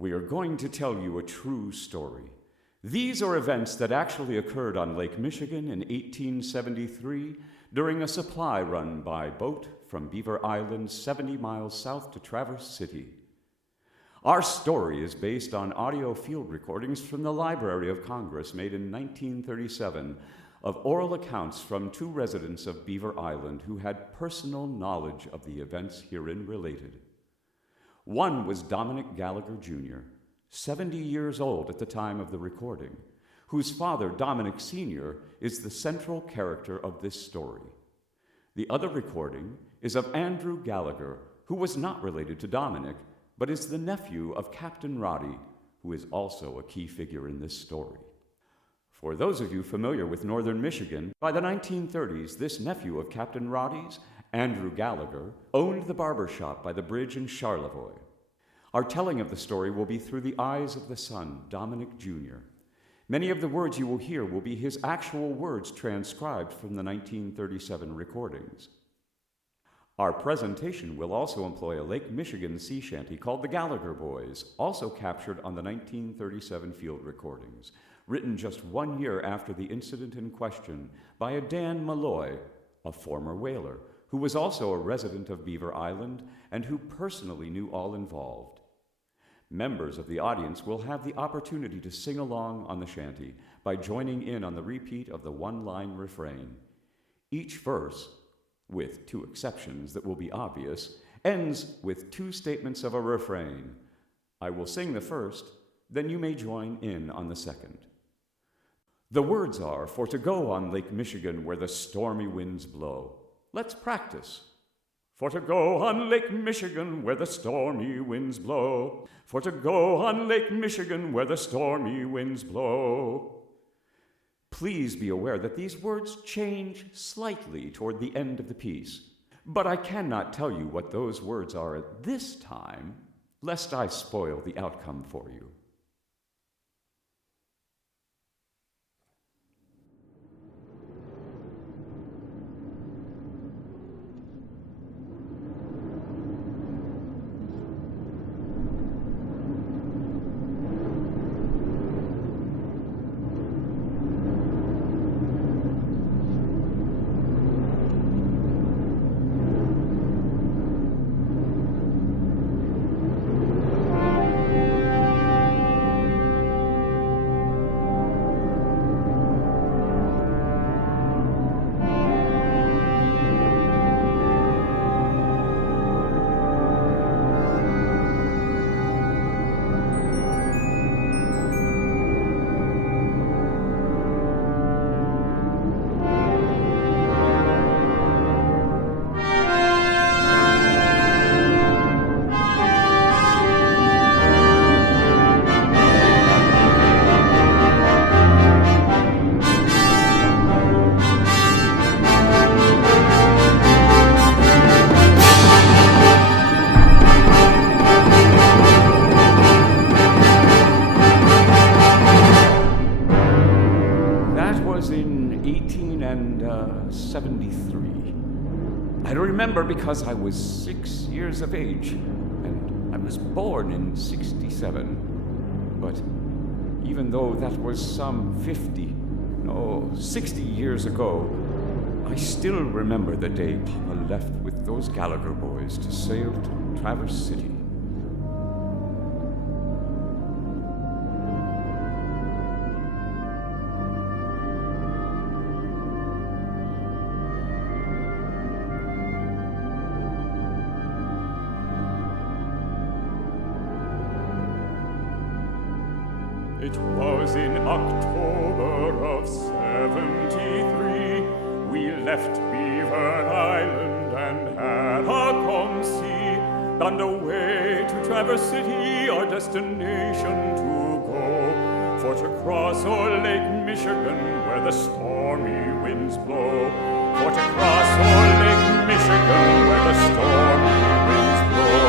We are going to tell you a true story. These are events that actually occurred on Lake Michigan in 1873 during a supply run by boat from Beaver Island 70 miles south to Traverse City. Our story is based on audio field recordings from the Library of Congress made in 1937 of oral accounts from two residents of Beaver Island who had personal knowledge of the events herein related. One was Dominick Gallagher, Jr., 70 years old at the time of the recording, whose father, Dominick Sr., is the central character of this story. The other recording is of Andrew Gallagher, who was not related to Dominick, but is the nephew of Captain Roddy, who is also a key figure in this story. For those of you familiar with northern Michigan, by the 1930s, this nephew of Captain Roddy's, Andrew Gallagher, owned the barber shop by the bridge in Charlevoix. Our telling of the story will be through the eyes of the son, Dominick Jr. Many of the words you will hear will be his actual words transcribed from the 1937 recordings. Our presentation will also employ a Lake Michigan sea shanty called The Gallagher Boys, also captured on the 1937 field recordings, written just 1 year after the incident in question by a Dan Malloy, a former whaler, who was also a resident of Beaver Island and who personally knew all involved. Members of the audience will have the opportunity to sing along on the shanty by joining in on the repeat of the one-line refrain. Each verse, with two exceptions that will be obvious, ends with two statements of a refrain. I will sing the first, then you may join in on the second. The words are, "For to go on Lake Michigan where the stormy winds blow." Let's practice. For to go on Lake Michigan where the stormy winds blow. For to go on Lake Michigan where the stormy winds blow. Please be aware that these words change slightly toward the end of the piece, but I cannot tell you what those words are at this time, lest I spoil the outcome for you. I remember because I was 6 years of age, and I was born in 67. But even though that was some 60 years ago, I still remember the day Papa left with those Gallagher boys to sail to Traverse City. It was in October of '73. We left Beaver Island and had a calm sea, bound away to Traverse City, our destination to go. For to cross o'er Lake Michigan where the stormy winds blow. For to cross o'er Lake Michigan where the stormy winds blow.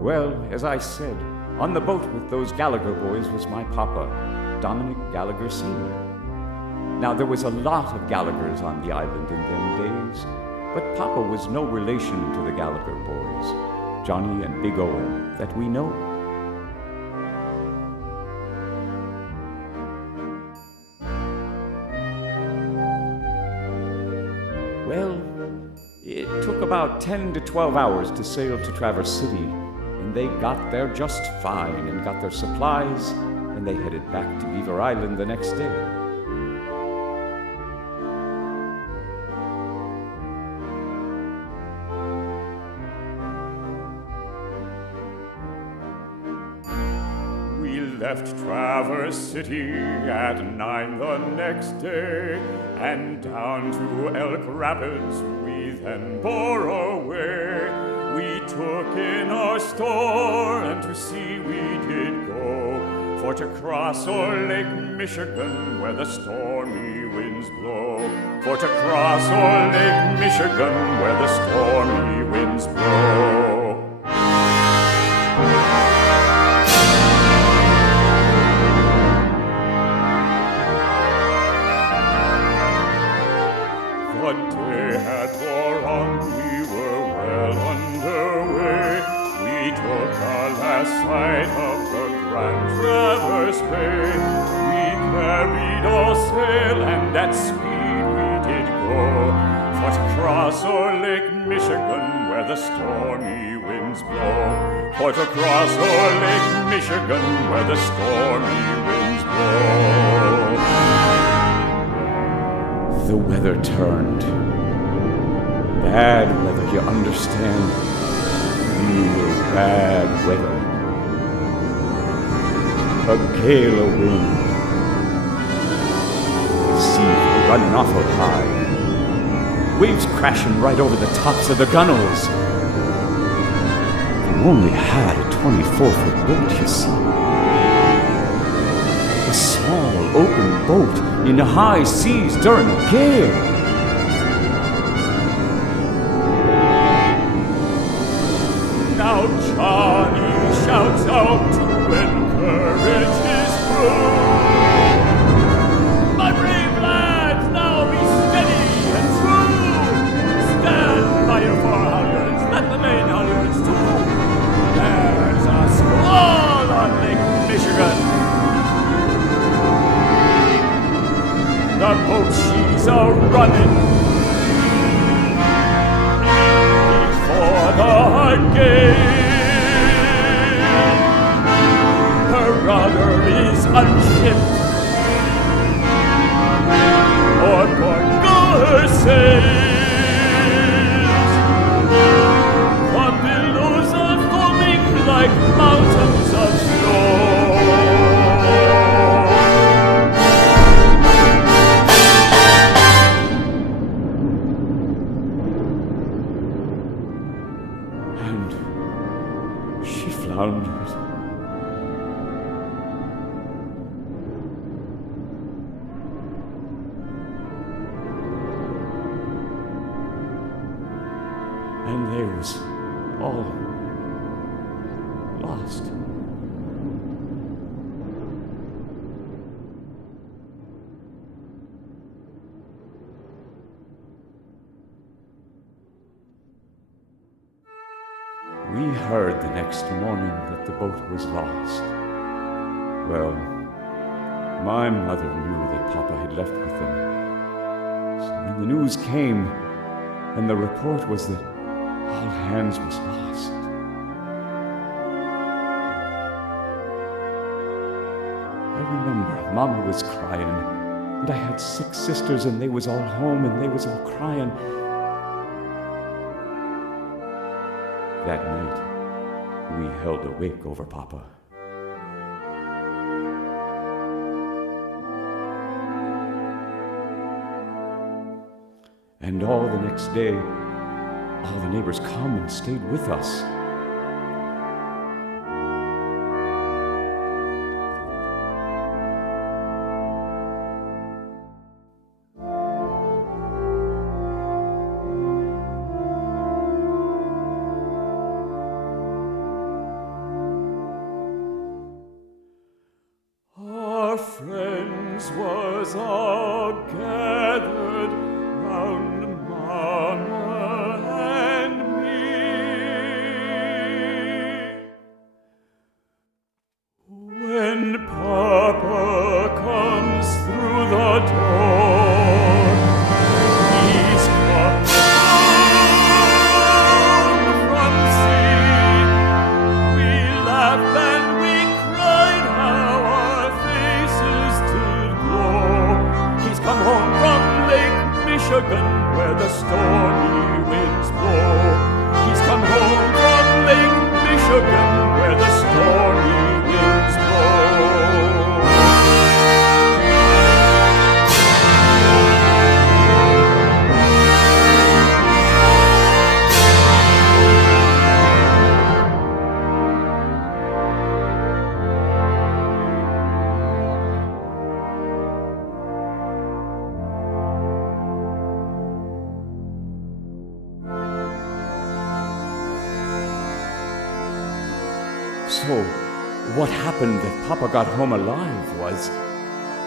Well, as I said, on the boat with those Gallagher boys was my papa, Dominick Gallagher Sr. Now, there was a lot of Gallaghers on the island in them days, but Papa was no relation to the Gallagher boys, Johnny and Big Owen, that we know. Well, it took about 10 to 12 hours to sail to Traverse City, and they got there just fine and got their supplies, and they headed back to Beaver Island the next day. Left Traverse City at 9 the next day, and down to Elk Rapids we then bore away. We took in our store, and to sea we did go, for to cross o'er Lake Michigan where the stormy winds blow. For to cross o'er Lake Michigan where the stormy winds blow. The day had wore on, we were well underway. We took a last sight of the Grand Traverse Bay. We carried our sail, and at speed we did go, for to cross o'er Lake Michigan where the stormy winds blow. For to cross o'er Lake Michigan where the stormy winds blow. The weather turned. Bad weather, you understand? Real bad weather. A gale of wind. The sea were running awful high. Waves crashing right over the tops of the gunwales. We only had a 24-foot boat, you see. A small, open boat in the high seas during a gale. Now Johnny shouts out to encourage his crew. My brave lads, now be steady and true. Stand by your fore-halyards, let the main halyards too. There's a squall on Lake Michigan. The boat she's a-running before the gale. Her rudder is unshipped, o'erboard go her sails. The billows are foaming like mountains of snow. Floundered. And they was all lost. We heard the next morning that the boat was lost. Well, my mother knew that Papa had left with them. So when the news came, and the report was that all hands was lost, I remember Mama was crying, and I had 6 sisters, and they was all home, and they was all crying. That night, we held awake over Papa. And all the next day, all the neighbors come and stayed with us. kings was all gathered round Mama and me. When Papa comes through the door, he's come from sea. We laughed and we cried, how our faces did glow. He's come home from Lake Michigan, where the stormy winds blow. He's come home from Lake Michigan, where the stormy winds blow. So, what happened that Papa got home alive was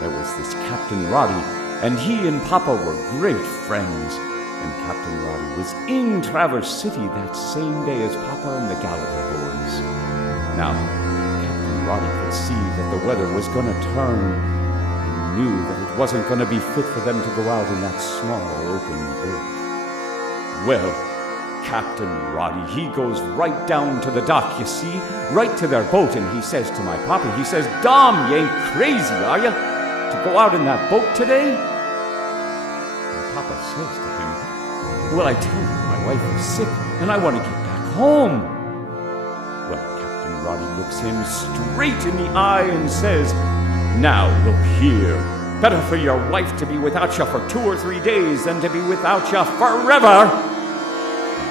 there was this Captain Roddy, and he and Papa were great friends. And Captain Roddy was in Traverse City that same day as Papa and the Gallagher boys. Now, Captain Roddy could see that the weather was going to turn. He knew that it wasn't going to be fit for them to go out in that small open boat. Well, Captain Roddy, he goes right down to the dock, you see, right to their boat, and he says to my papa, he says, "Dom, you ain't crazy, are you, to go out in that boat today?" And Papa says to him, "Well, I tell you, my wife is sick, and I want to get back home." Well, Captain Roddy looks him straight in the eye and says, "Now, look here, better for your wife to be without you for 2 or 3 days than to be without you forever."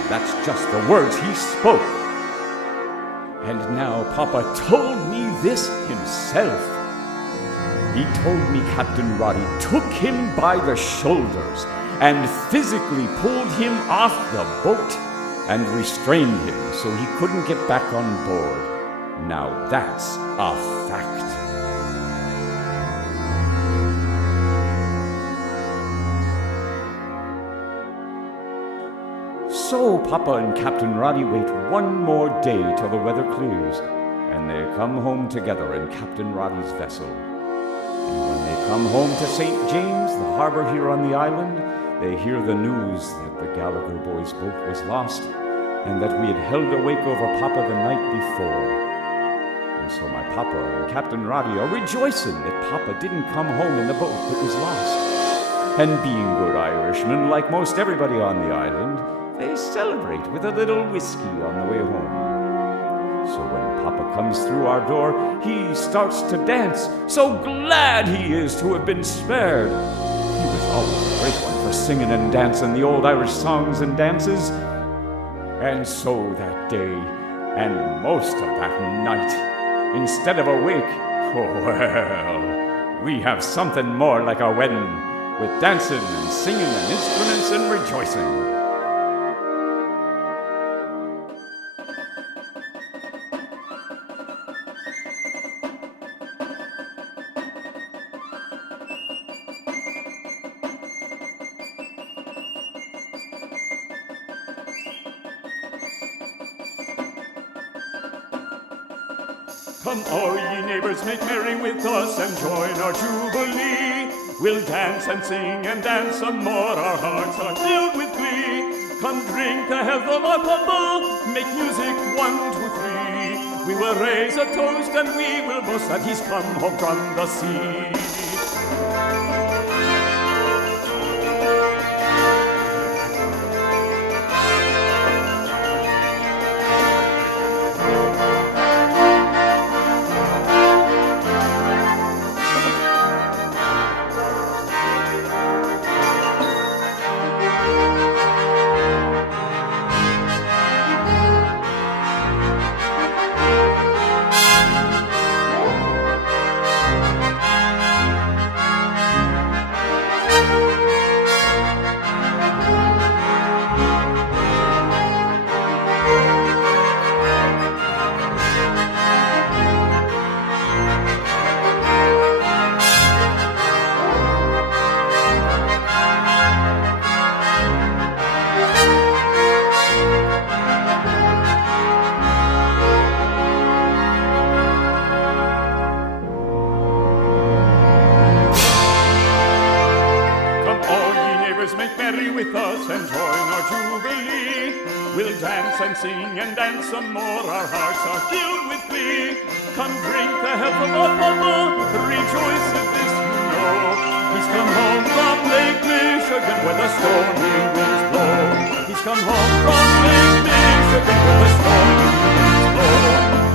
That's just the words he spoke. And now Papa told me this himself. He told me Captain Roddy took him by the shoulders and physically pulled him off the boat and restrained him so he couldn't get back on board. Now that's a fact. So Papa and Captain Roddy wait one more day till the weather clears, and they come home together in Captain Roddy's vessel. And when they come home to St. James, the harbor here on the island, they hear the news that the Gallagher boys' boat was lost, and that we had held a wake over Papa the night before. And so my Papa and Captain Roddy are rejoicing that Papa didn't come home in the boat that was lost. And being good Irishmen, like most everybody on the island, they celebrate with a little whiskey on the way home. So when Papa comes through our door, he starts to dance, so glad he is to have been spared. He was always a great one for singing and dancing the old Irish songs and dances. And so that day, and most of that night, instead of a wake, well, we have something more like a wedding, with dancing and singing and instruments and rejoicing. Come all ye neighbors, make merry with us and join our jubilee. We'll dance and sing and dance some more, our hearts are filled with glee. Come drink the health of our Papa, make music 1, 2, 3. We will raise a toast and we will boast that he's come home from the sea. and join our jubilee. We'll dance and sing and dance some more, our hearts are filled with glee. Come drink the health of our papa, rejoice at this you know. He's come home from Lake Michigan where the stormy winds blow. He's come home from Lake Michigan where the stormy winds blow.